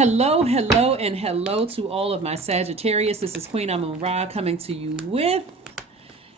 Hello, hello, and hello to all of my Sagittarius. This is Queen Amun-Ra coming to you with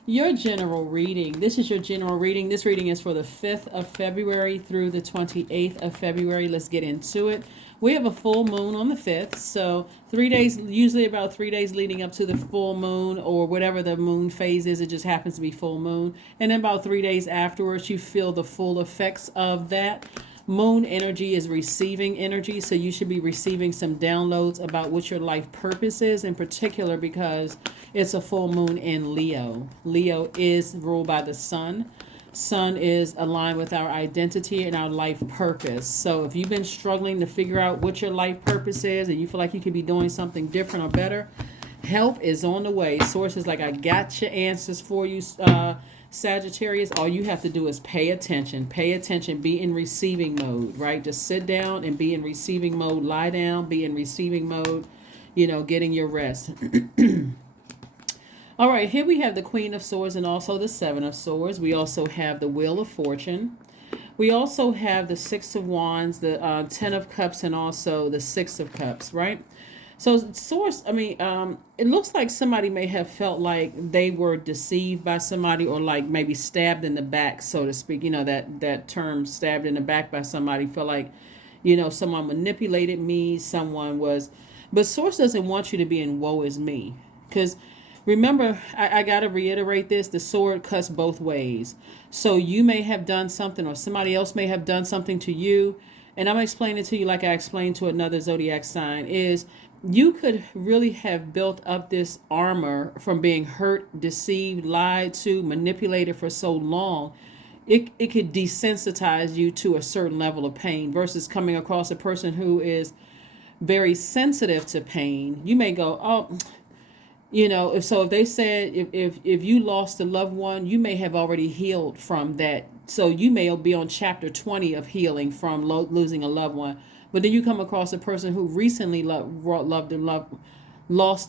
your general reading. This is your general reading. This reading is for the 5th of February through the 28th of February. Let's get into it. We have a full moon on the 5th, so 3 days, usually about 3 days leading up to the full moon or whatever the moon phase is, it just happens to be full moon. And then about 3 days afterwards, you feel the full effects of that. Moon energy is receiving energy, so you should be receiving some downloads about what your life purpose is, in particular because it's a full moon in Leo. Leo is ruled by the sun. Sun is aligned with our identity and our life purpose. So if you've been struggling to figure out what your life purpose is and you feel like you could be doing something different or better, help is on the way. Source is like, I got your answers for you, Sagittarius. All you have to do is pay attention, be in receiving mode, right? Just sit down and be in receiving mode, lie down, be in receiving mode, getting your rest. All right, here we have the Queen of Swords and also the Seven of Swords. We also have the Wheel of Fortune. We also have the Six of Wands, the Ten of Cups, and also the Six of Cups, right? So source, it looks like somebody may have felt like they were deceived by somebody, or like maybe stabbed in the back, so to speak. That term, stabbed in the back by somebody, felt like, someone manipulated me, but source doesn't want you to be in woe is me. Because remember, I got to reiterate this, the sword cuts both ways. So you may have done something, or somebody else may have done something to you. And I'm explaining it to you like I explained to another zodiac sign, is you could really have built up this armor from being hurt, deceived, lied to, manipulated for so long. It could desensitize you to a certain level of pain versus coming across a person who is very sensitive to pain. You may go, oh, if they said if you lost a loved one, you may have already healed from that. So you may be on chapter 20 of healing from losing a loved one. But then you come across a person who recently lost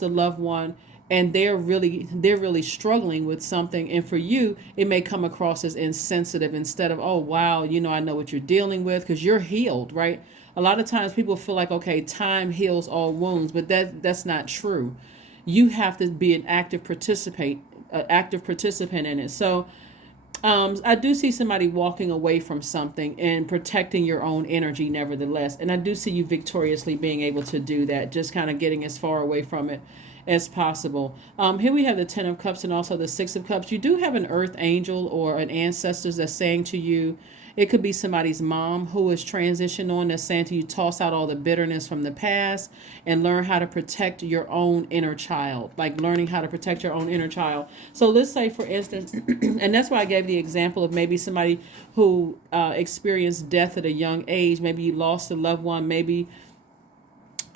a loved one, and they're really struggling with something. And for you, it may come across as insensitive instead of, oh wow, I know what you're dealing with, because you're healed, right? A lot of times people feel like, okay, time heals all wounds, but that's not true. You have to be an active participant in it. So I do see somebody walking away from something and protecting your own energy nevertheless. And I do see you victoriously being able to do that, just kind of getting as far away from it as possible. Here we have the Ten of Cups and also the Six of Cups. You do have an earth angel or an ancestor that's saying to you, it could be somebody's mom who is transitioning on, that's saying to you, toss out all the bitterness from the past and learn how to protect your own inner child, like learning how to protect your own inner child. So let's say, for instance, and that's why I gave the example of maybe somebody who experienced death at a young age. Maybe you lost a loved one, maybe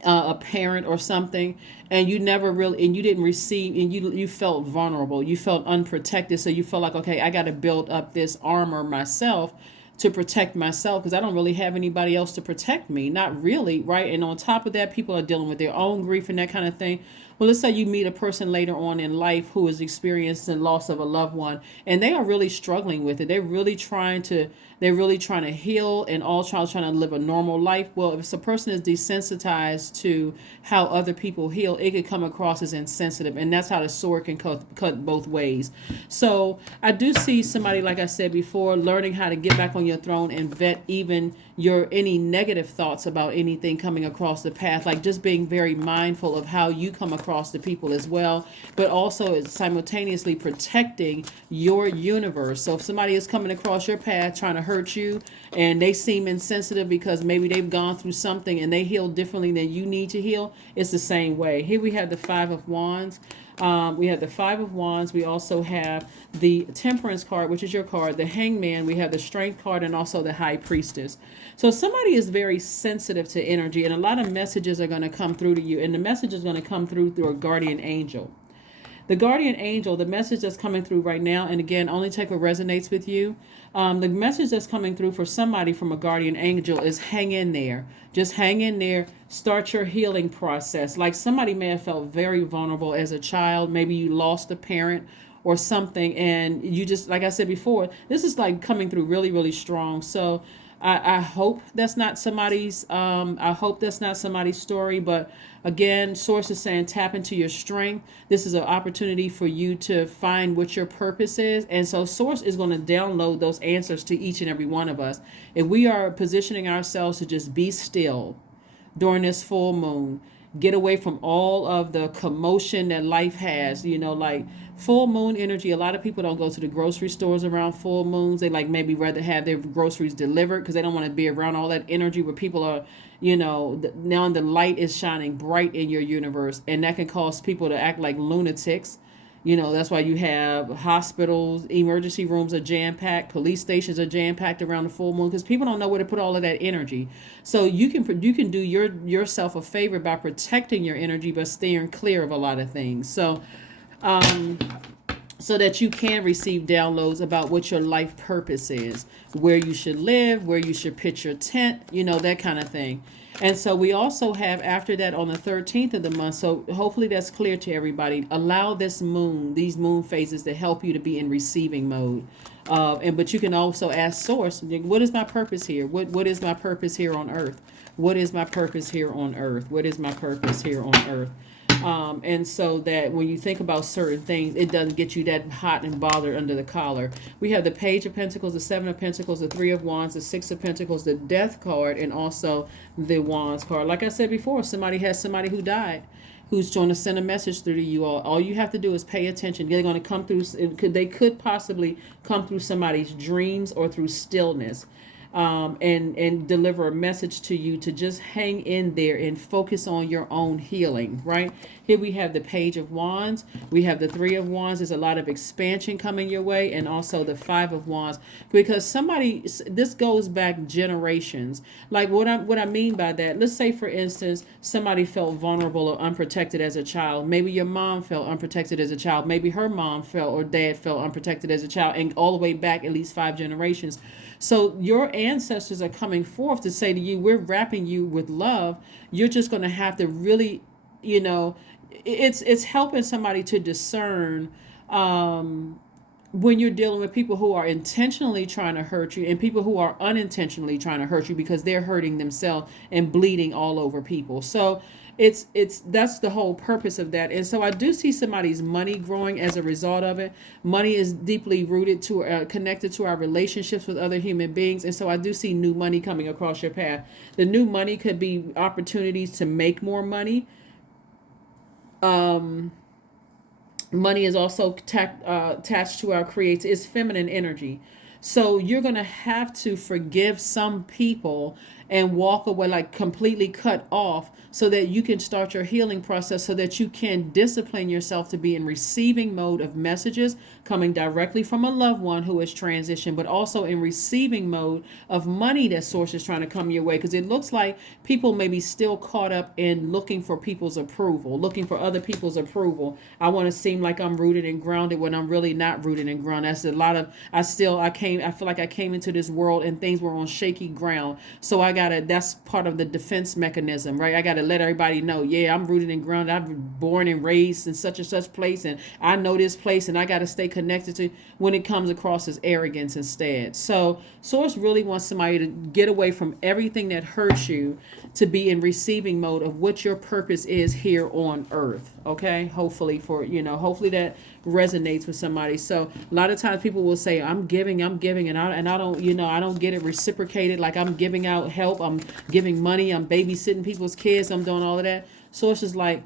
a parent or something, and you never really, and you didn't receive, and you felt vulnerable, you felt unprotected. So you felt like, okay, I got to build up this armor myself to protect myself, because I don't really have anybody else to protect me. Not really, right? And on top of that, people are dealing with their own grief and that kind of thing. Well, let's say you meet a person later on in life who has experienced the loss of a loved one, and they are really struggling with it. They're really trying to heal and all trying to live a normal life. Well, if a person is desensitized to how other people heal, it could come across as insensitive, and that's how the sword can cut both ways. So I do see somebody, like I said before, learning how to get back on your throne and vet even any negative thoughts about anything coming across the path, like just being very mindful of how you come across to people as well, but also simultaneously protecting your universe. So if somebody is coming across your path trying to hurt you, and they seem insensitive because maybe they've gone through something and they heal differently than you need to heal, it's the same way. Here we have the Five of Wands. We have the Five of Wands. We also have the Temperance card, which is your card, the Hangman. We have the Strength card and also the High Priestess. So somebody is very sensitive to energy, and a lot of messages are going to come through to you, and the message is going to come through a guardian angel. The guardian angel, the message that's coming through right now, and again, only take what resonates with you. The message that's coming through for somebody from a guardian angel is hang in there. Just hang in there. Start your healing process. Like somebody may have felt very vulnerable as a child. Maybe you lost a parent or something, and you just, like I said before, this is like coming through really, really strong. So I hope that's not somebody's I hope that's not somebody's story, but again, source is saying tap into your strength. This is an opportunity for you to find what your purpose is. And so source is going to download those answers to each and every one of us. If we are positioning ourselves to just be still during this full moon, get away from all of the commotion that life has, like full moon energy. A lot of people don't go to the grocery stores around full moons. They like maybe rather have their groceries delivered because they don't want to be around all that energy where people are, now the light is shining bright in your universe, and that can cause people to act like lunatics. That's why you have hospitals, emergency rooms are jam packed, police stations are jam packed around the full moon because people don't know where to put all of that energy. So you can do yourself a favor by protecting your energy by steering clear of a lot of things. Um, so that you can receive downloads about what your life purpose is, where you should live, where you should pitch your tent, that kind of thing. And so we also have after that on the 13th of the month. So hopefully that's clear to everybody. Allow these moon phases to help you to be in receiving mode. But you can also ask source, what is my purpose here? What is my purpose here on earth? What is my purpose here on earth? What is my purpose here on earth? And so that when you think about certain things, it doesn't get you that hot and bothered under the collar. We have the Page of Pentacles, the Seven of Pentacles, the Three of Wands, the Six of Pentacles, the Death card, and also the Wands card. Like I said before, somebody has somebody who died who's trying to send a message through to you all. All you have to do is pay attention. They're going to come through, they could possibly come through somebody's dreams or through stillness. And deliver a message to you to just hang in there and focus on your own healing, right? Here we have the Page of Wands. We have the Three of Wands. There's a lot of expansion coming your way, and also the Five of Wands, because this goes back generations. Like what I mean by that, let's say for instance, somebody felt vulnerable or unprotected as a child. Maybe your mom felt unprotected as a child. Maybe her mom felt or dad felt unprotected as a child, and all the way back at least 5 generations. So your ancestors are coming forth to say to you, we're wrapping you with love. You're just going to have to really, it's helping somebody to discern when you're dealing with people who are intentionally trying to hurt you and people who are unintentionally trying to hurt you because they're hurting themselves and bleeding all over people. So that's the whole purpose of that. And so I do see somebody's money growing as a result of it. Money is deeply rooted to connected to our relationships with other human beings, and so I do see new money coming across your path. The new money could be opportunities to make more money. Money is also attached to our creative, is feminine energy. So you're going to have to forgive some people and walk away, like completely cut off, so that you can start your healing process, so that you can discipline yourself to be in receiving mode of messages coming directly from a loved one who has transitioned, but also in receiving mode of money that source is trying to come your way. Because it looks like people may be still caught up in looking for people's approval, looking for other people's approval. I want to seem like I'm rooted and grounded when I'm really not rooted and grounded. That's a lot of, I feel like I came into this world and things were on shaky ground. So that's part of the defense mechanism, right? I gotta let everybody know, yeah, I'm rooted and grounded. I've been born and raised in such and such place, and I know this place, and I gotta stay connected to, when it comes across as arrogance instead. So source really wants somebody to get away from everything that hurts you, to be in receiving mode of what your purpose is here on earth. Okay, hopefully that resonates with somebody. So a lot of times people will say, I'm giving, and I don't get it reciprocated. Like I'm giving out help, I'm giving money, I'm babysitting people's kids, I'm doing all of that. So it's just like,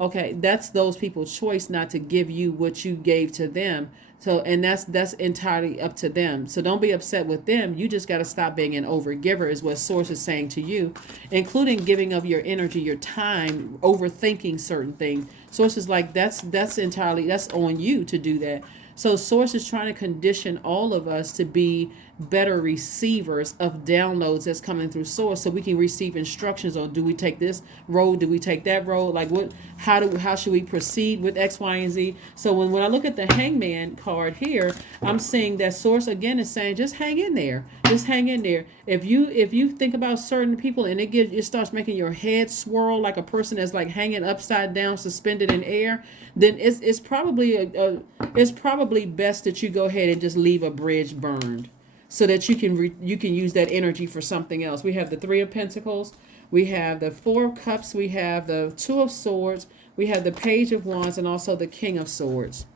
okay, that's those people's choice not to give you what you gave to them. So, and that's entirely up to them. So don't be upset with them. You just got to stop being an overgiver, is what source is saying to you, including giving of your energy, your time, overthinking certain things. Source is like, that's on you to do that. So source is trying to condition all of us to be better receivers of downloads that's coming through source, so we can receive instructions on, do we take this road, do we take that road, like how should we proceed with X, Y, and Z. So when I look at the Hangman card here, I'm seeing that source again is saying, just hang in there. If you think about certain people and it starts making your head swirl like a person that's like hanging upside down, suspended in air, then it's probably best that you go ahead and just leave a bridge burned. so that you can use that energy for something else. We have the Three of Pentacles, we have the Four of Cups, we have the Two of Swords, we have the Page of Wands, and also the King of Swords.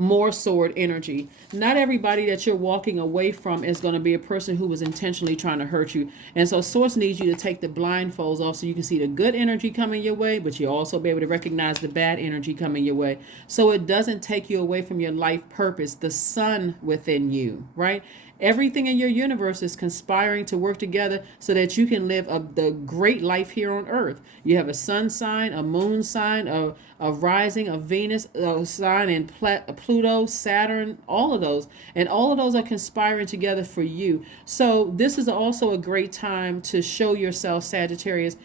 More sword energy. Not everybody that you're walking away from is going to be a person who was intentionally trying to hurt you. And so Source needs you to take the blindfolds off so you can see the good energy coming your way, but you also be able to recognize the bad energy coming your way. So it doesn't take you away from your life purpose, the sun within you, right? Everything in your universe is conspiring to work together so that you can live the great life here on earth. You have a sun sign, a moon sign, a rising, a Venus sign, and Pluto, Saturn, all of those. And all of those are conspiring together for you. So this is also a great time to show yourself, Sagittarius,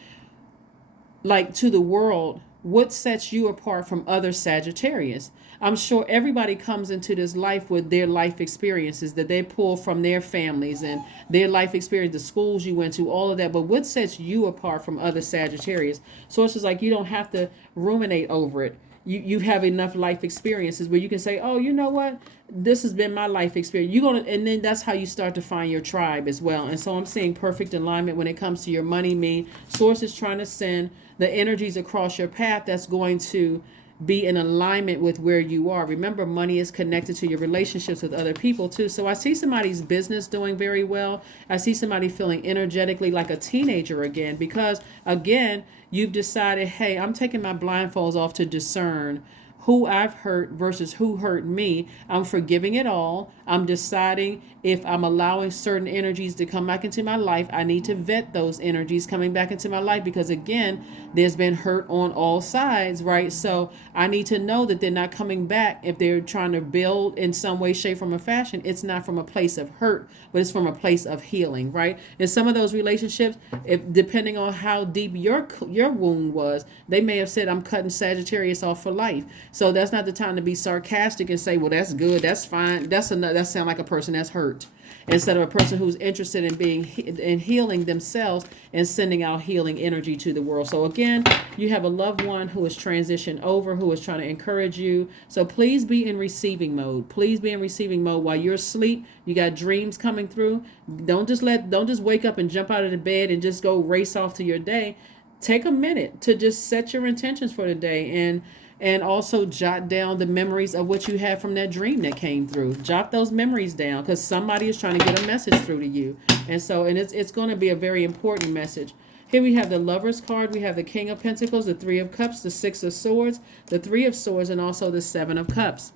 like to the world, what sets you apart from other Sagittarius. I'm sure everybody comes into this life with their life experiences that they pull from their families and their life experience, the schools you went to, all of that. But what sets you apart from other Sagittarius? So it's just like you don't have to ruminate over it. You have enough life experiences where you can say, oh, you know what? This has been my life experience. And then that's how you start to find your tribe as well. And so I'm seeing perfect alignment when it comes to your money. Source is trying to send the energies across your path that's going to be in alignment with where you are. Remember, money is connected to your relationships with other people too. So I see somebody's business doing very well. I see somebody feeling energetically like a teenager again, because again, you've decided, hey, I'm taking my blindfolds off to discern who I've hurt versus who hurt me. I'm forgiving it all. I'm deciding if I'm allowing certain energies to come back into my life. I need to vet those energies coming back into my life, because again, there's been hurt on all sides, right? So I need to know that they're not coming back. If they're trying to build in some way, shape, form, or fashion, it's not from a place of hurt, but it's from a place of healing, right? In some of those relationships, if depending on how deep your wound was, they may have said, I'm cutting Sagittarius off for life. So that's not the time to be sarcastic and say, well, that's good, that's fine. That sounds like a person that's hurt, instead of a person who's interested in in healing themselves and sending out healing energy to the world. So again, you have a loved one who is transitioned over, who is trying to encourage you. So please be in receiving mode. Please be in receiving mode while you're asleep. You got dreams coming through. Don't just wake up and jump out of the bed and just go race off to your day. Take a minute to just set your intentions for the day, and also jot down the memories of what you had from that dream that came through. Jot those memories down, because somebody is trying to get a message through to you. And it's going to be a very important message. Here we have the Lover's card. We have the King of Pentacles, the Three of Cups, the Six of Swords, the Three of Swords, and also the Seven of Cups.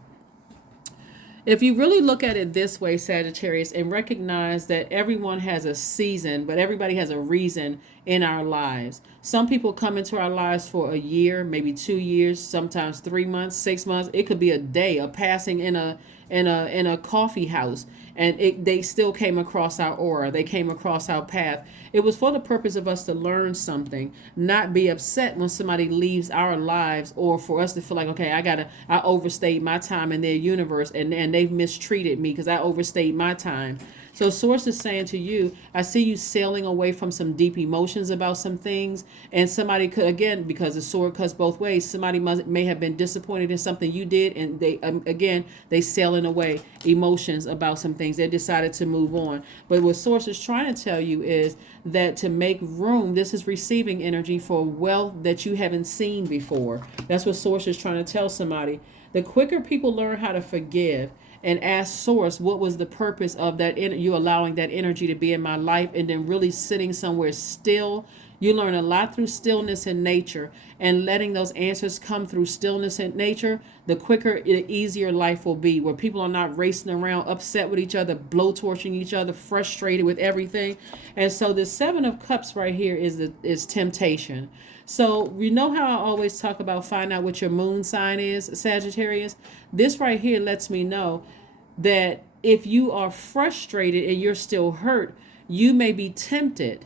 If you really look at it this way, Sagittarius, and recognize that everyone has a season, but everybody has a reason in our lives. Some people come into our lives for a year, maybe 2 years, sometimes 3 months, 6 months. It could be a day, a passing in a coffee house, and they still came across our aura. They came across our path. It was for the purpose of us to learn something, not be upset when somebody leaves our lives, or for us to feel like, okay, I overstayed my time in their universe, and they've mistreated me because I overstayed my time. So Source is saying to you, I see you sailing away from some deep emotions about some things. And somebody could, again, because the sword cuts both ways, somebody may have been disappointed in something you did. And they sailing away emotions about some things. They decided to move on. But what Source is trying to tell you is that to make room, this is receiving energy for wealth that you haven't seen before. That's what Source is trying to tell somebody. The quicker people learn how to forgive and ask Source, what was the purpose of that? You allowing that energy to be in my life, and then really sitting somewhere still. You learn a lot through stillness in nature, and letting those answers come through stillness in nature. The quicker, the easier life will be, where people are not racing around, upset with each other, blowtorching each other, frustrated with everything. And so the Seven of Cups right here is temptation. So you know how I always talk about find out what your moon sign is, Sagittarius? This right here lets me know that if you are frustrated and you're still hurt, you may be tempted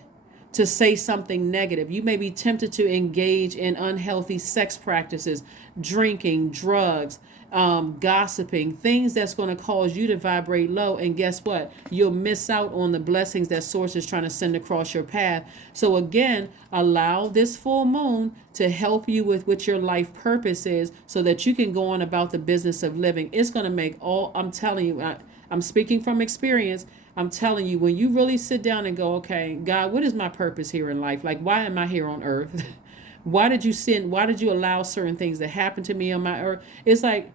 to say something negative. You may be tempted to engage in unhealthy sex practices, drinking, drugs, gossiping, things that's going to cause you to vibrate low. And guess what? You'll miss out on the blessings that Source is trying to send across your path. So again, allow this full moon to help you with what your life purpose is, so that you can go on about the business of living. It's going to make I'm telling you, I'm speaking from experience. I'm telling you, when you really sit down and go, okay, God, what is my purpose here in life? Like, why am I here on earth? Why did you send? Why did you allow certain things to happen to me on my earth? It's like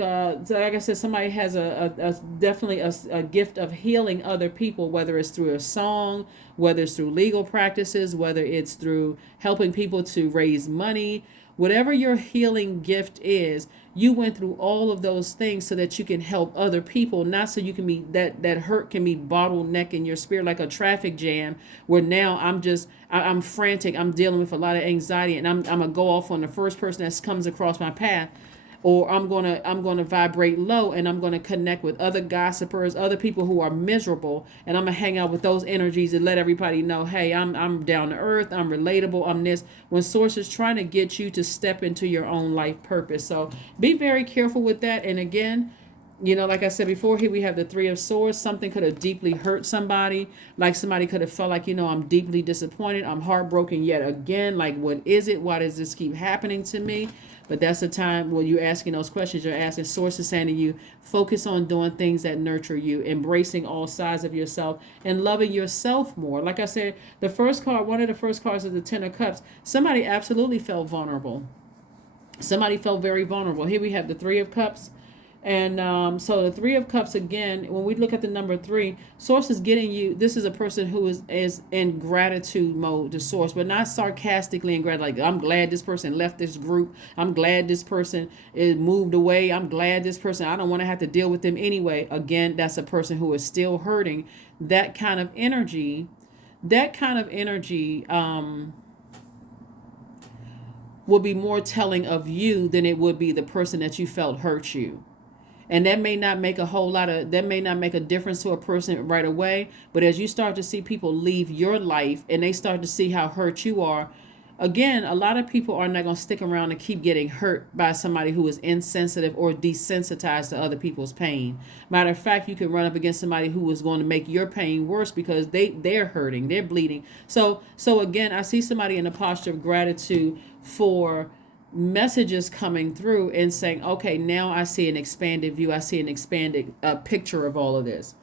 I said, somebody has a definitely a gift of healing other people, whether it's through a song, whether it's through legal practices, whether it's through helping people to raise money. Whatever your healing gift is, you went through all of those things so that you can help other people, not so you can be that hurt can be bottleneck in your spirit like a traffic jam, where now I'm frantic, I'm dealing with a lot of anxiety, and I'm gonna go off on the first person that comes across my path, or I'm gonna vibrate low, and I'm gonna connect with other gossipers, other people who are miserable, and I'm gonna hang out with those energies and let everybody know, hey, I'm down to earth, I'm relatable, I'm this. When source is trying to get you to step into your own life purpose, so be very careful with that. And again, like I said before, here we have the Three of Swords. Something could have deeply hurt somebody. Like somebody could have felt like, I'm deeply disappointed. I'm heartbroken yet again. Like, what is it? Why does this keep happening to me? But that's the time when you're asking those questions. You're asking, source is saying to you, focus on doing things that nurture you, embracing all sides of yourself, and loving yourself more. Like I said, one of the first cards is the Ten of Cups. Somebody absolutely felt vulnerable. Somebody felt very vulnerable. Here we have the Three of Cups. And so the Three of Cups, again, when we look at the number 3, source is getting you. This is a person who is in gratitude mode to source, but not sarcastically in gratitude. Like, I'm glad this person left this group. I'm glad this person is moved away. I'm glad this person, I don't want to have to deal with them anyway. Again, that's a person who is still hurting. That kind of energy will be more telling of you than it would be the person that you felt hurt you. And that may not make a difference to a person right away, but as you start to see people leave your life and they start to see how hurt you are, again, a lot of people are not going to stick around and keep getting hurt by somebody who is insensitive or desensitized to other people's pain. Matter of fact, you can run up against somebody who is going to make your pain worse because they're hurting, they're bleeding. So again, I see somebody in a posture of gratitude for messages coming through and saying, okay, now I see an expanded view. I see an expanded picture of all of this.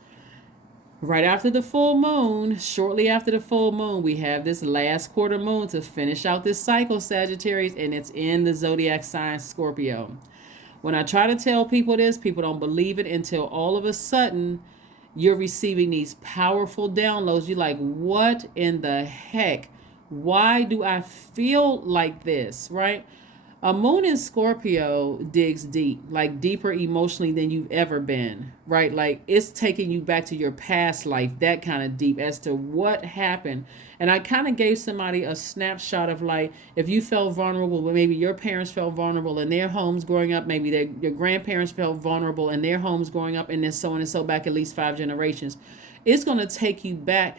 Right after the full moon, shortly after the full moon, we have this last quarter moon to finish out this cycle, Sagittarius, and it's in the zodiac sign Scorpio. When I try to tell people this, people don't believe it until all of a sudden you're receiving these powerful downloads. You're like, what in the heck? Why do I feel like this, right? A moon in Scorpio digs deep, like deeper emotionally than you've ever been, right? Like it's taking you back to your past life, that kind of deep as to what happened. And I kind of gave somebody a snapshot of like, if you felt vulnerable, but maybe your parents felt vulnerable in their homes growing up, maybe your grandparents felt vulnerable in their homes growing up, and then so on and so back at least 5 generations. It's going to take you back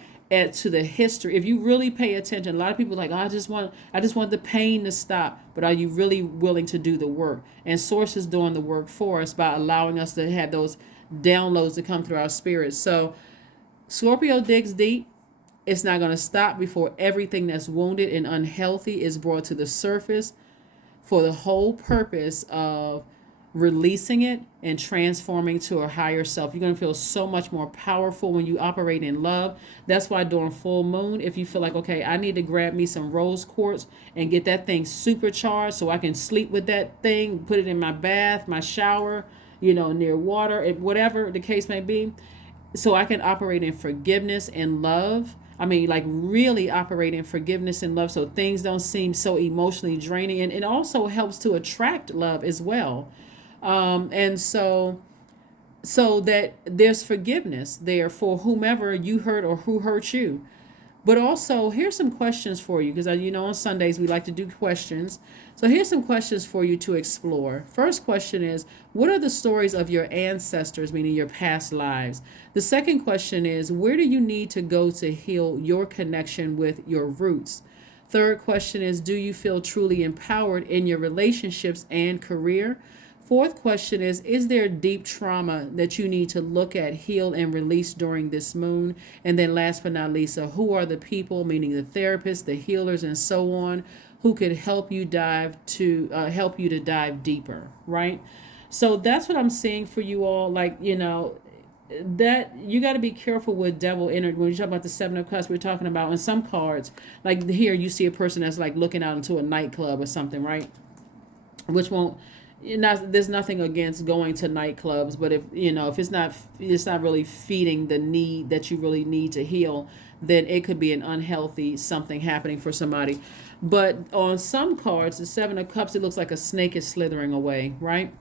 to the history. If you really pay attention, a lot of people are like, oh, I just want the pain to stop. But are you really willing to do the work? And source is doing the work for us by allowing us to have those downloads to come through our spirits. So Scorpio digs deep. It's not going to stop before everything that's wounded and unhealthy is brought to the surface for the whole purpose of releasing it and transforming to a higher self. You're going to feel so much more powerful when you operate in love. That's why during full moon, if you feel like, okay, I need to grab me some rose quartz and get that thing supercharged so I can sleep with that thing, put it in my bath, my shower, near water, whatever the case may be, so I can operate in forgiveness and love. I mean, like really operate in forgiveness and love so things don't seem so emotionally draining. And it also helps to attract love as well. And so that there's forgiveness there for whomever you hurt or who hurt you. But also, here's some questions for you, because on Sundays we like to do questions. So here's some questions for you to explore. First question is, what are the stories of your ancestors, meaning your past lives? The second question is, where do you need to go to heal your connection with your roots? Third question is, do you feel truly empowered in your relationships and career? Fourth question is there deep trauma that you need to look at, heal, and release during this moon? And then last but not least, who are the people, meaning the therapists, the healers, and so on, who could help you help you to dive deeper, right? So that's what I'm seeing for you all. Like, that you got to be careful with devil energy. When you talk about the seven of cups, we're talking about in some cards, like here you see a person that's like looking out into a nightclub or something, right? Which won't, not, there's nothing against going to nightclubs, but if if it's not really feeding the need that you really need to heal, then it could be an unhealthy something happening for somebody. But on some cards, the seven of cups, it looks like a snake is slithering away, right?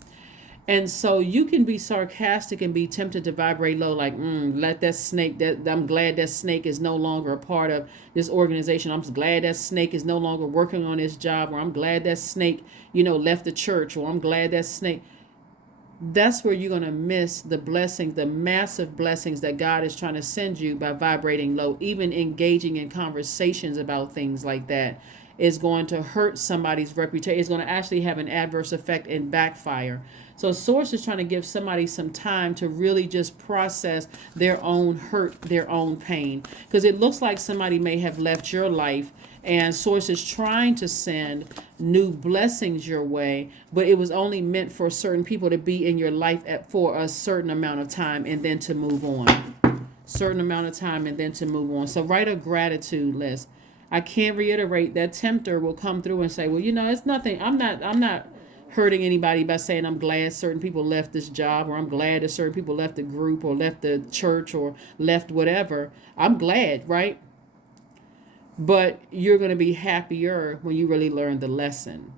And so you can be sarcastic and be tempted to vibrate low, like, let that snake, that I'm glad that snake is no longer a part of this organization. I'm glad that snake is no longer working on this job, or I'm glad that snake, left the church, or I'm glad that snake. That's where you're going to miss the blessings, the massive blessings that God is trying to send you by vibrating low. Even engaging in conversations about things like that is going to hurt somebody's reputation. It's going to actually have an adverse effect and backfire. So Source is trying to give somebody some time to really just process their own hurt, their own pain. Because it looks like somebody may have left your life, and Source is trying to send new blessings your way, but it was only meant for certain people to be in your life for a certain amount of time and then to move on. Certain amount of time and then to move on. So write a gratitude list. I can't reiterate that tempter will come through and say, well, it's nothing. I'm not hurting anybody by saying I'm glad certain people left this job, or I'm glad that certain people left the group or left the church or left whatever. I'm glad, right? But you're going to be happier when you really learn the lesson.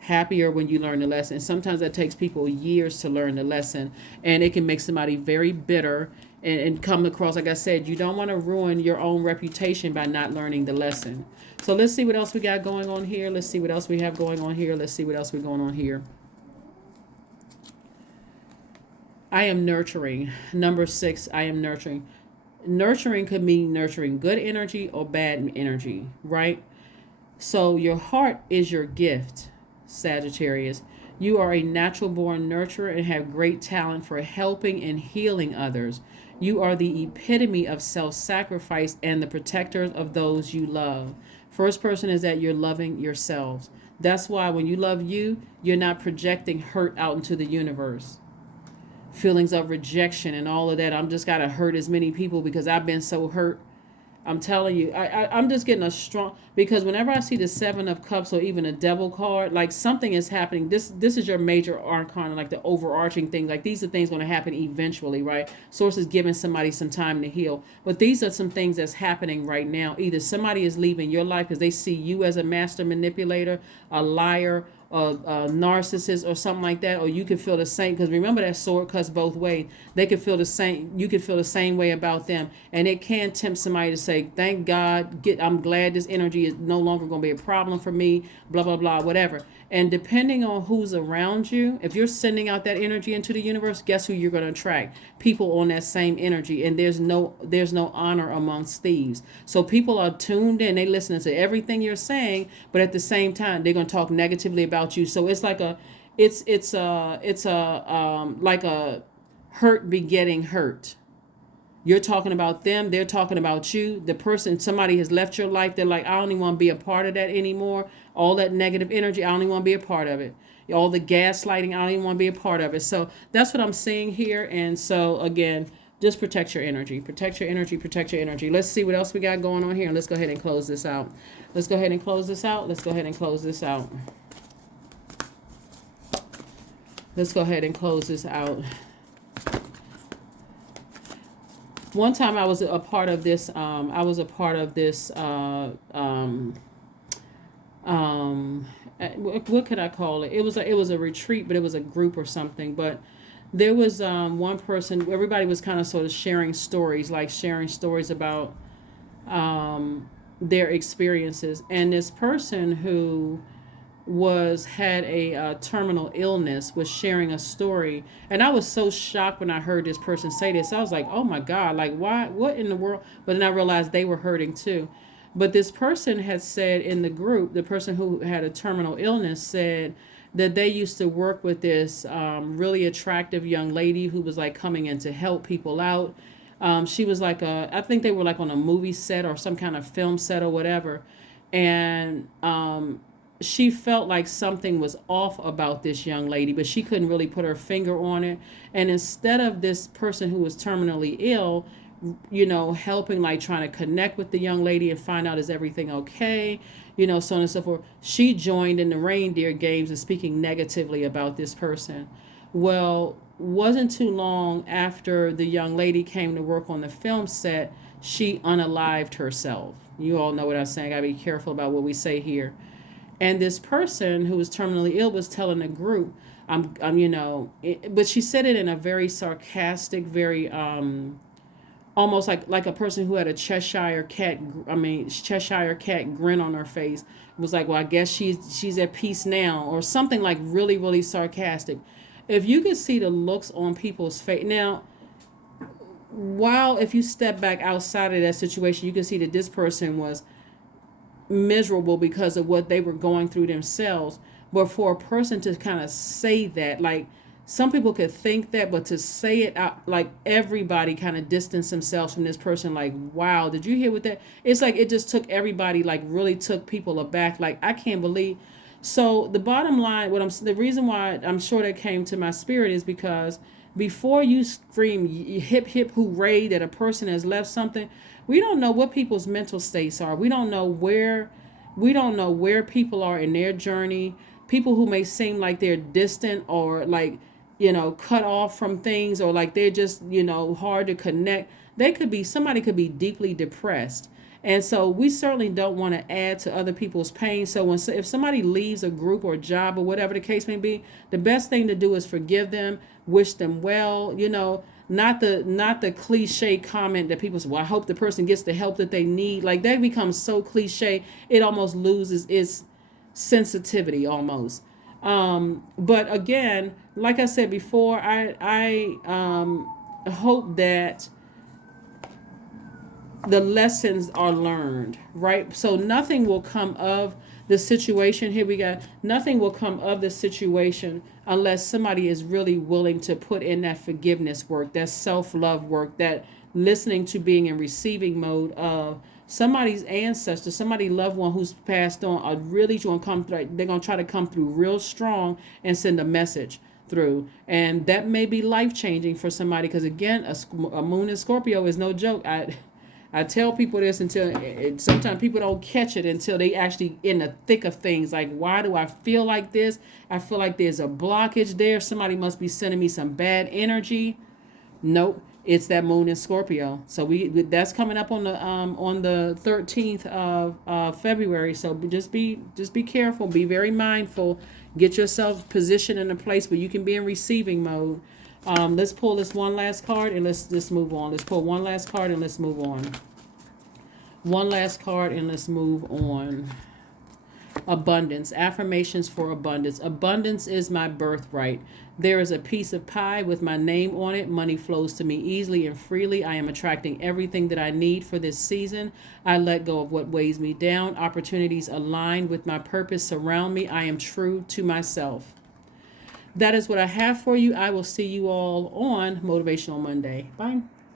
Happier when you learn the lesson. Sometimes that takes people years to learn the lesson, and it can make somebody very bitter and come across, like I said, you don't want to ruin your own reputation by not learning the lesson. So let's see what else we got going on here. Let's see what else we have going on here. Let's see what else we're going on here. I am nurturing. Number 6, I am nurturing. Nurturing could mean nurturing good energy or bad energy, right? So your heart is your gift, Sagittarius. You are a natural born nurturer and have great talent for helping and healing others. You are the epitome of self-sacrifice and the protectors of those you love. First person is that you're loving yourselves. That's why when you love you, you're not projecting hurt out into the universe. Feelings of rejection and all of that. I'm just got to hurt as many people because I've been so hurt. I'm telling you, I'm just getting a strong, because whenever I see the Seven of Cups or even a Devil card, like something is happening. This is your major arcana, like the overarching thing. Like these are things going to happen eventually, right? Source is giving somebody some time to heal. But these are some things that's happening right now. Either somebody is leaving your life because they see you as a master manipulator, a liar, a narcissist or something like that, or you could feel the same, because remember that sword cuts both ways. They could feel the same, you could feel the same way about them, and it can tempt somebody to say, thank God, I'm glad this energy is no longer going to be a problem for me, blah blah blah, whatever. And depending on who's around you, if you're sending out that energy into the universe, guess who you're going to attract? People on that same energy. And there's no honor amongst thieves. So people are tuned in, they listening to everything you're saying, but at the same time they're going to talk negatively about you. So it's like like a hurt begetting hurt. You're talking about them, they're talking about you. The person, somebody has left your life, they're like, I don't even want to be a part of that anymore. All that negative energy, I don't even want to be a part of it. All the gaslighting, I don't even want to be a part of it. So that's what I'm seeing here. And so again, just protect your energy. Protect your energy, protect your energy. Let's see what else we got going on here. Let's go ahead and close this out. Let's go ahead and close this out. Let's go ahead and close this out. Let's go ahead and close this out. One time I was a part of this. What could I call it? It was a retreat, but it was a group or something. But there was one person. Everybody was kind of sort of sharing stories about their experiences, and this person who had a terminal illness was sharing a story, and I was so shocked when I heard this person say this. I was like, oh my God, like why, what in the world? But then I realized they were hurting too. But this person had said in the group, the person who had a terminal illness said that they used to work with this really attractive young lady who was like coming in to help people out. She was like I think they were like on a movie set or some kind of film set or whatever. And she felt like something was off about this young lady, but she couldn't really put her finger on it. And instead of this person who was terminally ill, helping, like trying to connect with the young lady and find out is everything okay, so on and so forth, she joined in the reindeer games and speaking negatively about this person. Well, wasn't too long after the young lady came to work on the film set, she unalived herself. You all know what I'm saying. I gotta be careful about what we say here. And this person who was terminally ill was telling the group, but she said it in a very sarcastic, very almost like a person who had a Cheshire cat grin on her face. It was like, well, I guess she's at peace now, or something like really, really sarcastic. If you could see the looks on people's face now, while if you step back outside of that situation, you can see that this person was miserable because of what they were going through themselves. But for a person to kind of say that, like, some people could think that, but to say it out, like, everybody kind of distanced themselves from this person. Like, wow, did you hear what that? It's like it just took everybody, like, really took people aback. Like, I can't believe. So the bottom line, the reason why I'm sure that came to my spirit is because before you scream hip hip hooray that a person has left something, we don't know what people's mental states are. We don't know where people are in their journey. People who may seem like they're distant, or like, cut off from things, or like they're just, hard to connect. Somebody could be deeply depressed. And so we certainly don't want to add to other people's pain. So if somebody leaves a group or job or whatever the case may be, the best thing to do is forgive them, wish them well, not the cliche comment that people say, well, I hope the person gets the help that they need. Like, that becomes so cliche, it almost loses its sensitivity almost. But again, like I said before, I hope that the lessons are learned, right? So nothing will come of the situation. Here we got, nothing will come of the situation unless somebody is really willing to put in that forgiveness work, that self-love work, that listening to being in receiving mode of somebody's ancestor, somebody loved one who's passed on, are really going to come through. They're going to try to come through real strong and send a message through. And that may be life-changing for somebody, because again, a moon in Scorpio is no joke. I tell people this until sometimes people don't catch it until they actually in the thick of things. Like, why do I feel like this? I feel like there's a blockage there. Somebody must be sending me some bad energy. Nope, it's that moon in Scorpio. So that's coming up on the 13th of February. So just be careful. Be very mindful. Get yourself positioned in a place where you can be in receiving mode. Let's pull this one last card and let's just move on. Let's pull one last card and let's move on. One last card and let's move on. Abundance. Affirmations for abundance. Abundance is my birthright. There is a piece of pie with my name on it. Money flows to me easily and freely. I am attracting everything that I need for this season. I let go of what weighs me down. Opportunities aligned with my purpose surround me. I am true to myself. That is what I have for you. I will see you all on Motivational Monday. Bye.